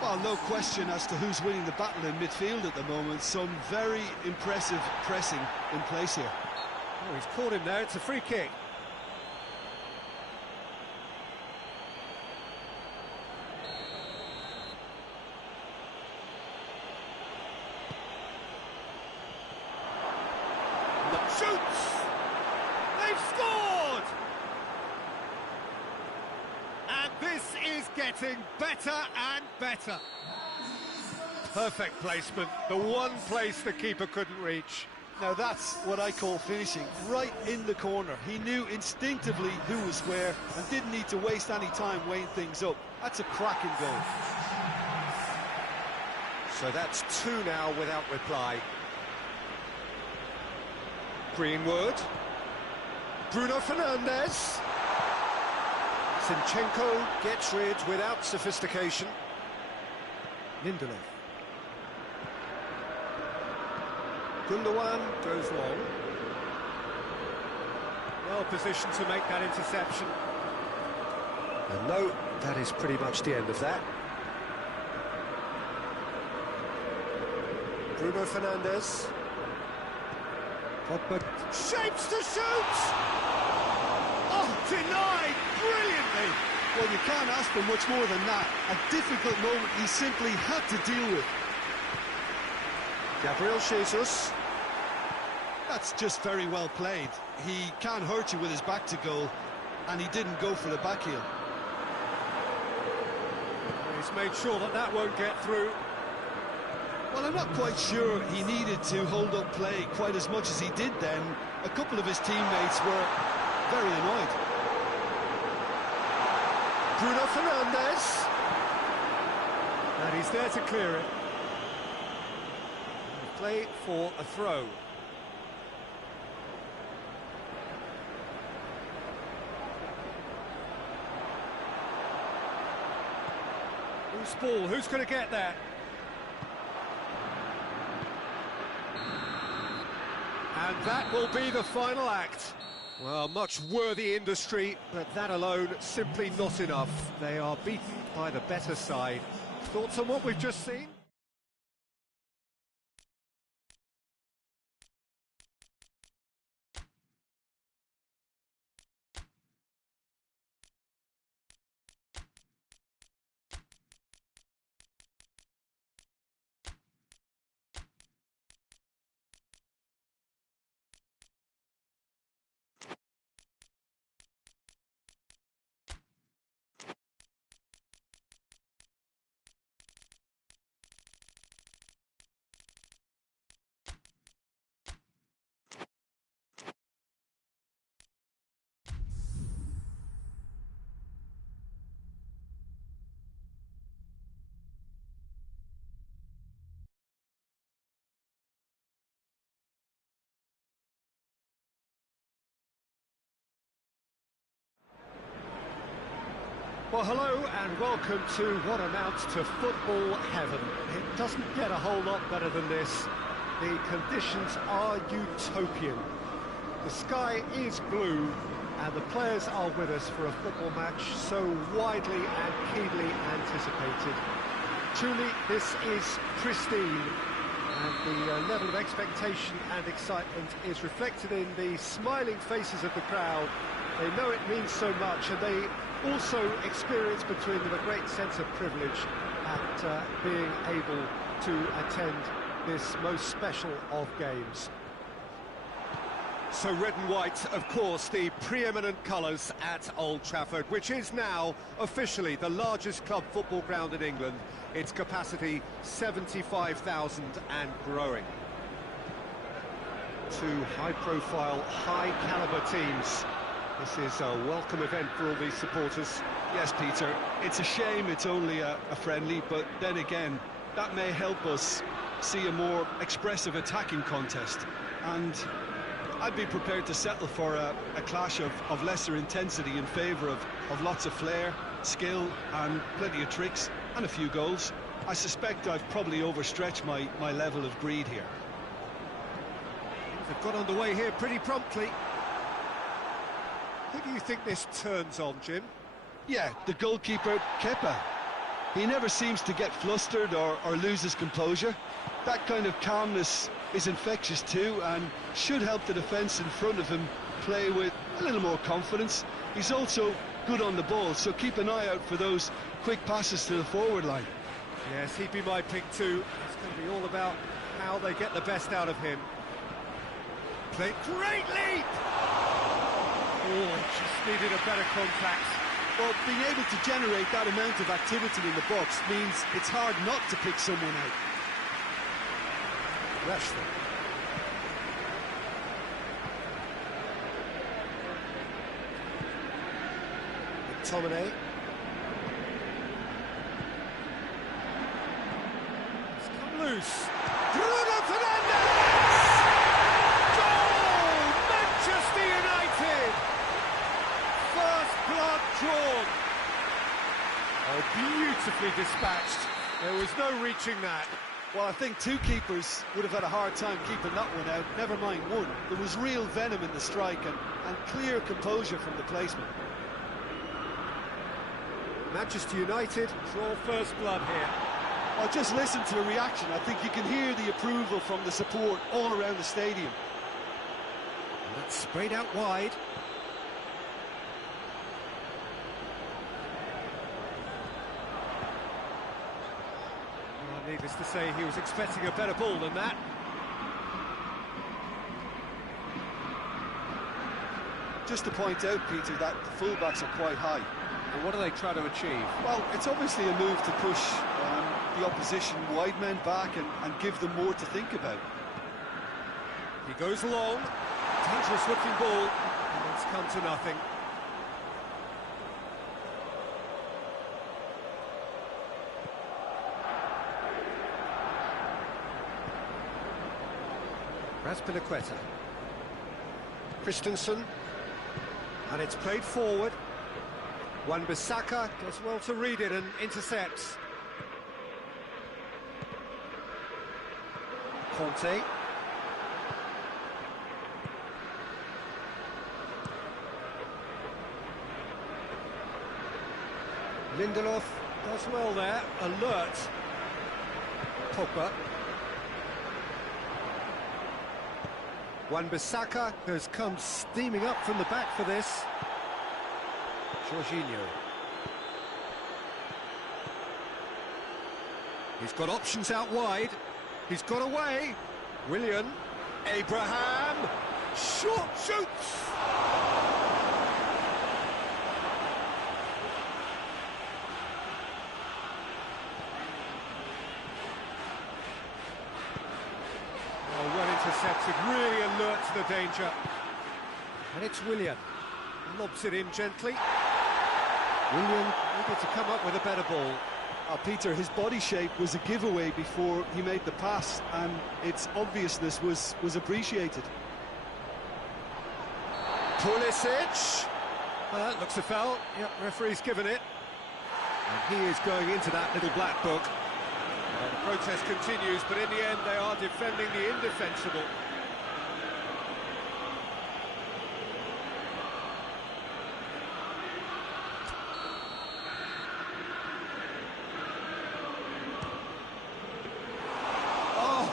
Well, no question as to who's winning the battle in midfield at the moment. Some very impressive pressing in place here. Oh, he's caught him there. It's a free kick. Shoots! They've scored! And this is getting better and better. Perfect placement, the one place the keeper couldn't reach. Now that's what I call finishing, right in the corner. He knew instinctively who was where and didn't need to waste any time weighing things up. That's a cracking goal. So that's two now without reply. Greenwood. Bruno Fernandes. Zinchenko gets rid without sophistication. Lindelof. Gundogan goes long. Well positioned to make that interception. And no, that is pretty much the end of that. Bruno Fernandes. Pogba shapes to shoot! Oh, denied brilliantly! Well, you can't ask for much more than that. A difficult moment he simply had to deal with. Gabriel Jesus. That's just very well played. He can't hurt you with his back to goal, and he didn't go for the back heel. He's made sure that that won't get through. Well, I'm not quite sure he needed to hold up play quite as much as he did then. A couple of his teammates were very annoyed. Bruno Fernandes. And he's there to clear it. Play for a throw. Loose ball, who's going to get that? And that will be the final act. Well, much worthy industry, but that alone simply not enough. They are beaten by the better side. Thoughts on what we've just seen? Well, hello and welcome to what amounts to football heaven. It doesn't get a whole lot better than this. The conditions are utopian. The sky is blue and the players are with us for a football match so widely and keenly anticipated. Truly, this is pristine, and the level of expectation and excitement is reflected in the smiling faces of the crowd. They know it means so much, and they also experience between them a great sense of privilege at being able to attend this most special of games. So red and white, of course, the preeminent colours at Old Trafford, which is now officially the largest club football ground in England. Its capacity 75,000 and growing. Two high-profile, high-caliber teams. This is a welcome event for all these supporters. Yes, Peter, it's a shame it's only a friendly, but then again, that may help us see a more expressive attacking contest. And I'd be prepared to settle for a clash of lesser intensity in favour of lots of flair, skill and plenty of tricks and a few goals. I suspect I've probably overstretched my level of greed here. They've got underway here pretty promptly. Who do you think this turns on, Jim? Yeah, the goalkeeper, Kepa. He never seems to get flustered or lose his composure. That kind of calmness is infectious too and should help the defence in front of him play with a little more confidence. He's also good on the ball, so keep an eye out for those quick passes to the forward line. Yes, he'd be my pick too. It's going to be all about how they get the best out of him. Played great leap! Oh, just needed a better contact. Well, being able to generate that amount of activity in the box means it's hard not to pick someone out. Rashford. McTominay. It's come loose. Bruno Fernandes! Goal! Manchester United! First blood drawn. Oh, beautifully dispatched. There was no reaching that. Well, I think two keepers would have had a hard time keeping that one out, never mind one. There was real venom in the strike and clear composure from the placement. Manchester United draw first blood here. Well, just listen to the reaction. I think you can hear the approval from the support all around the stadium. And that's sprayed out wide. Well, needless to say, he was expecting a better ball than that. Just to point out, Peter, that the fullbacks are quite high. And what do they try to achieve? Well, it's obviously a move to push the opposition wide men back and give them more to think about. He goes long, dangerous looking ball, and it's come to nothing. Raspilicueta. Christensen. And it's played forward. Wan-Bissaka does well to read it and intercepts. Conte. Lindelof does well there, alert. Pogba. Wan-Bissaka has come steaming up from the back for this. Jorginho. He's got options out wide. He's got away. Willian. Abraham. Short shoots. Oh, well intercepted. Really alert to the danger. And it's Willian. Lobs it in gently. Willian able to come up with a better ball. Peter, his body shape was a giveaway before he made the pass, and its obviousness was appreciated. Pulisic. Looks a foul. Yep, referee's given it. And he is going into that little black book. The protest continues, but in the end they are defending the indefensible.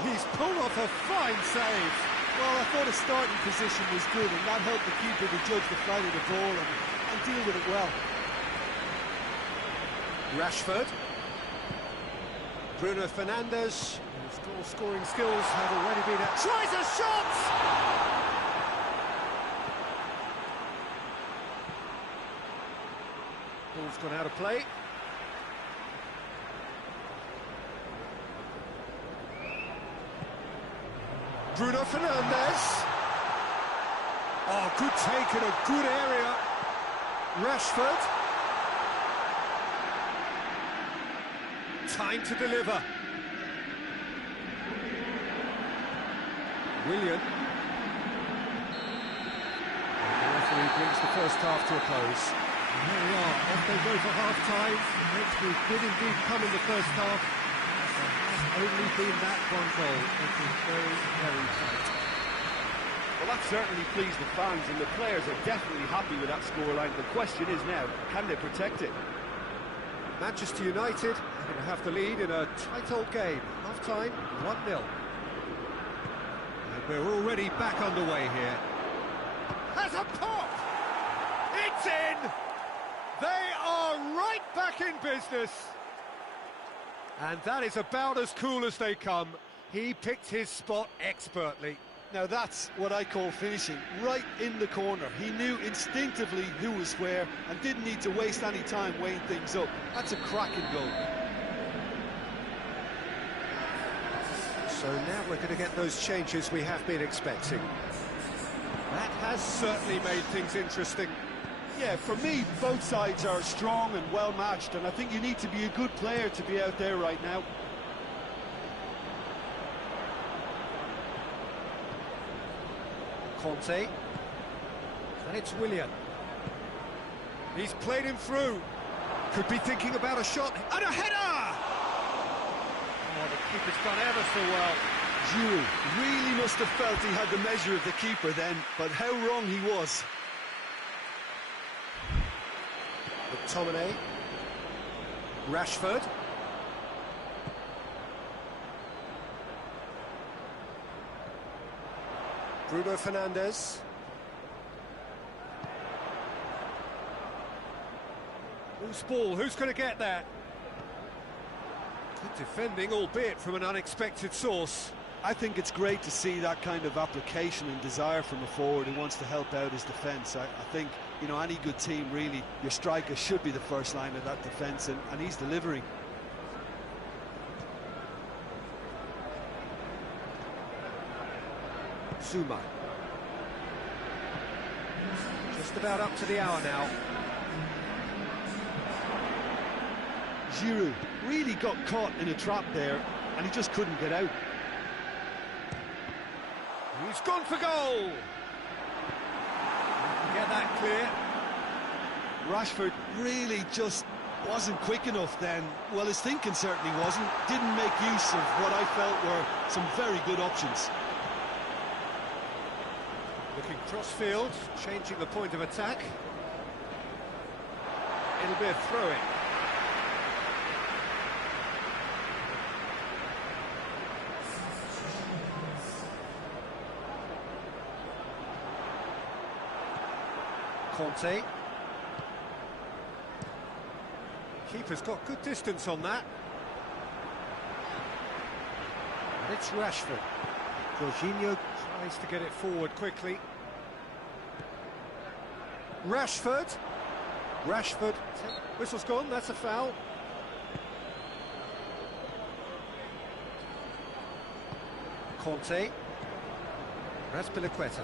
He's pulled off a fine save. Well, I thought his starting position was good, and that helped the keeper to judge the flight of the ball and deal with it well. Rashford. Bruno Fernandes, whose goal-scoring skills have already been at... Tries a shot! Ball's gone out of play. Bruno Fernandes. Oh, good take in a good area. Rashford. Time to deliver. Willian. The referee brings the first half to a close. And here we are, off they go for half-time. The next move did indeed come in the first half. Only been that one goal. It was very, very tight. Well, that certainly pleased the fans, and the players are definitely happy with that scoreline. The question is now, can they protect it? Manchester United are going to have the lead in a tight old game. Half-time, 1-0. And we're already back underway here. Has a pop! It's in! They are right back in business. And that is about as cool as they come. He picked his spot expertly. Now that's what I call finishing, right in the corner. He knew instinctively who was where and didn't need to waste any time weighing things up. That's a cracking goal. So now we're going to get those changes we have been expecting. That has certainly made things interesting. Yeah, for me, both sides are strong and well-matched, and I think you need to be a good player to be out there right now. Conte. And it's Willian. He's played him through. Could be thinking about a shot. And a header! Oh, the keeper's done ever so well. Giroud really must have felt he had the measure of the keeper then, but how wrong he was. McTominay. Rashford. Bruno Fernandes. Loose ball, who's going to get that? Good defending, albeit from an unexpected source. I think it's great to see that kind of application and desire from a forward who wants to help out his defence. I think, you know, any good team, really, your striker should be the first line of that defence, and he's delivering. Zuma. Just about up to the hour now. Giroud really got caught in a trap there, and he just couldn't get out. He's gone for goal! Get that clear. Rashford really just wasn't quick enough then. Well, his thinking certainly wasn't. Didn't make use of what I felt were some very good options. Looking cross-field, changing the point of attack. It'll be a throw-in. Conte. Keeper's got good distance on that. And it's Rashford. Jorginho tries to get it forward quickly. Rashford. Whistle's gone, that's a foul. Conte. Azpilicueta.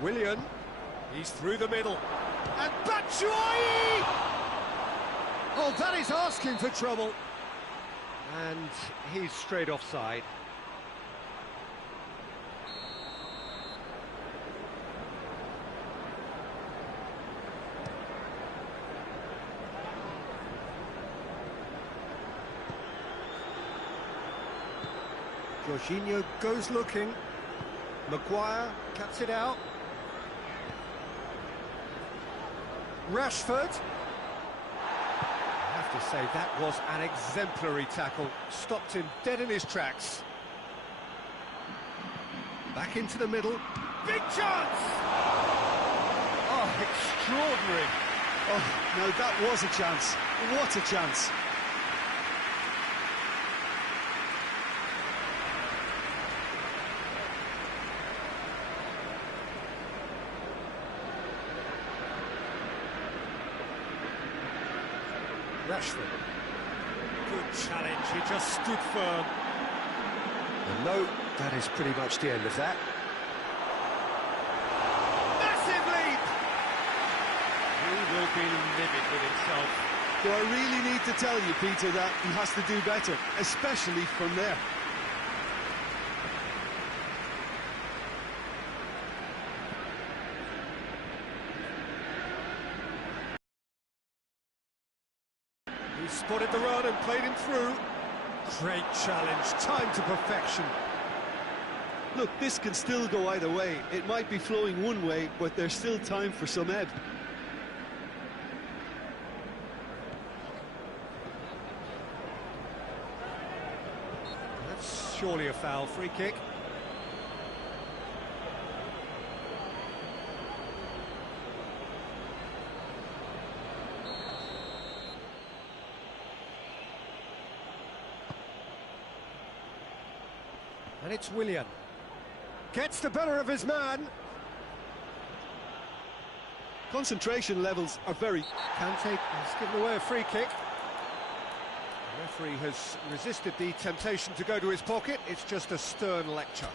Willian. He's through the middle. And Batshuayi! Oh, that is asking for trouble. And he's straight offside. Jorginho goes looking. Maguire cuts it out. Rashford. I have to say, that was an exemplary tackle. Stopped him dead in his tracks. Back into the middle. Big chance! Oh, extraordinary. Oh, no, that was a chance. What a chance. Rashford. Good challenge, he just stood firm. And no, that is pretty much the end of that. Massive leap! He will be livid with himself. Do I really need to tell you, Peter, that he has to do better, especially from there? He spotted the run and played him through. Great challenge, time to perfection. Look, this can still go either way. It might be flowing one way, but there's still time for some ebb. That's surely a foul, free kick. And it's Willian. Gets the better of his man. Concentration levels are very... Kante has given away a free kick. The referee has resisted the temptation to go to his pocket. It's just a stern lecture.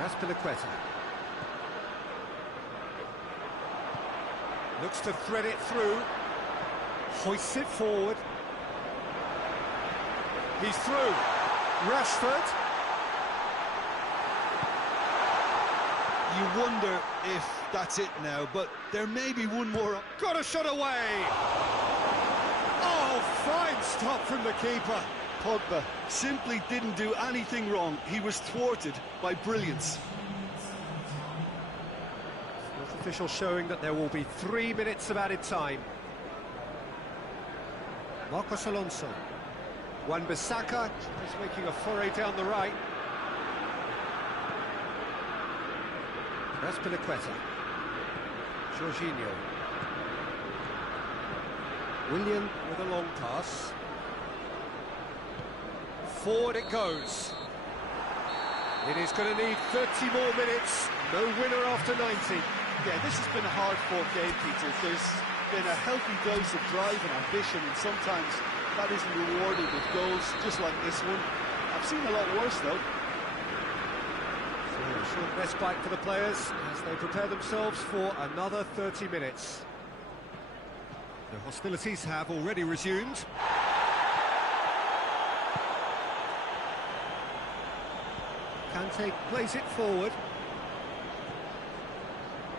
Azpilicueta. Looks to thread it through. Hoists it forward. He's through. Rashford. You wonder if that's it now, but there may be one more up. Got a shot away. Oh, fine stop from the keeper. Pogba simply didn't do anything wrong. He was thwarted by brilliance. Fourth official showing that there will be 3 minutes of added time. Marcos Alonso. Wan-Bissaka is making a foray down the right. Raspilicueta. Jorginho. William with a long pass. Forward it goes. It is going to need 30 more minutes. No winner after 90. Yeah, this has been a hard-fought game, Peter. There's been a healthy dose of drive and ambition, and sometimes that isn't rewarded with goals, just like this one. I've seen a lot worse, though. So a short respite for the players as they prepare themselves for another 30 minutes. The hostilities have already resumed. Kante plays it forward.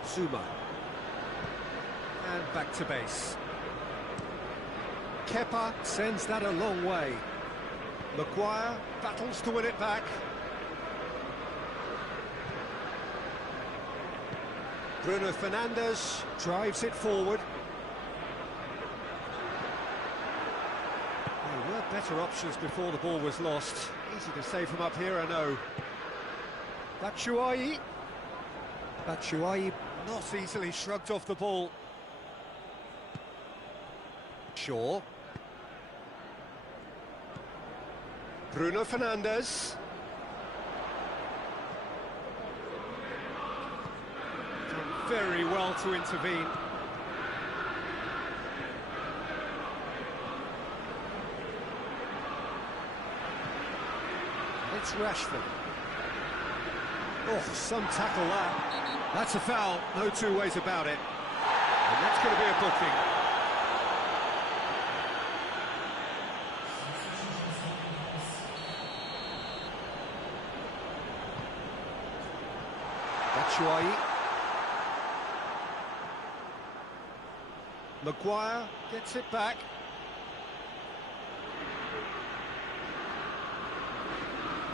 Zuma. And back to base. Kepa sends that a long way. Maguire battles to win it back. Bruno Fernandes drives it forward. There were better options before the ball was lost. Easy to say from up here, I know. Batshuayi. Batshuayi not easily shrugged off the ball. Shaw. Bruno Fernandes. Done very well to intervene. It's Rashford. Oh, some tackle that. That's a foul, no two ways about it. And that's going to be a booking. Batshuayi. Maguire gets it back.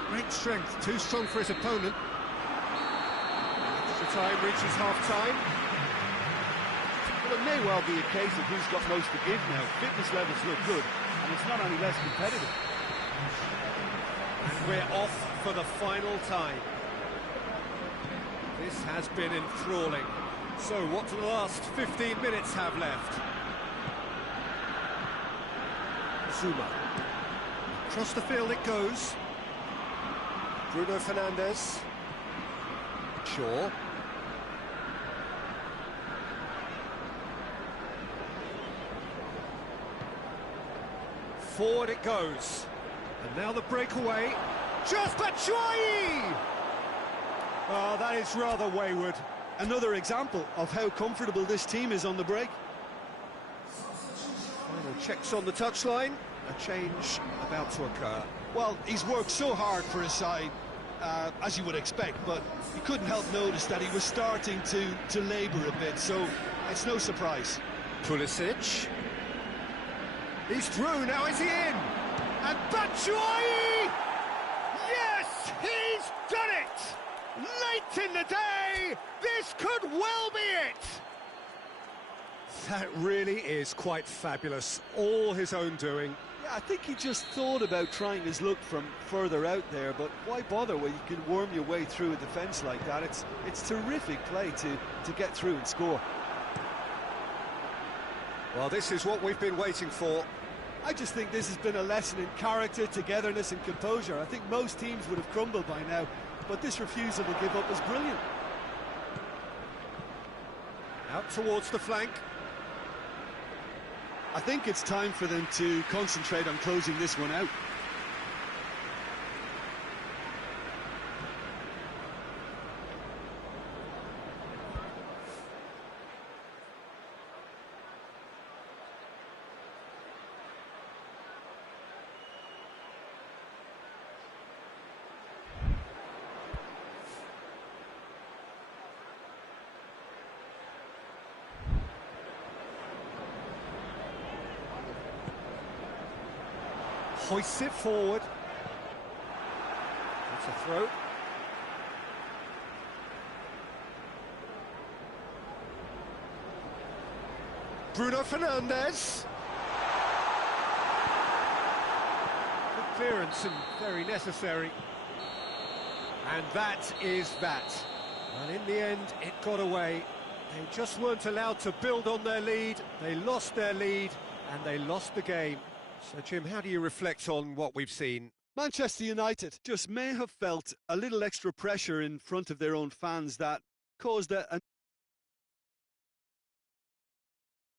Great strength, too strong for his opponent. Extra time reaches half-time. Well, it may well be a case of who's got most to give now. Fitness levels look good, and it's not any less competitive. And we're off for the final time. This has been enthralling. So what do the last 15 minutes have left? Zuma. Across the field it goes. Bruno Fernandes. Shaw. Forward it goes. And now the breakaway. Just Batshuayi! Oh, that is rather wayward. Another example of how comfortable this team is on the break. Final checks on the touchline. A change about to occur. Well, he's worked so hard for his side, as you would expect, but you couldn't help notice that he was starting to labour a bit, so it's no surprise. Pulisic. He's through, now is he in? And Batshuayi! Yes, he's done it! Late in the day, this could well be it! That really is quite fabulous, all his own doing. Yeah, I think he just thought about trying his luck from further out there, but why bother when you can worm your way through a defence like that? It's terrific play to get through and score. Well, this is what we've been waiting for. I just think this has been a lesson in character, togetherness and composure. I think most teams would have crumbled by now, but this refusal to give up is brilliant. Out towards the flank. I think it's time for them to concentrate on closing this one out. hoists it forward. That's a throw. Bruno Fernandes. Good clearance and very necessary. And that is that. And in the end, it got away. They just weren't allowed to build on their lead. They lost their lead and they lost the game. So, Jim, how do you reflect on what we've seen? Manchester United just may have felt a little extra pressure in front of their own fans that caused a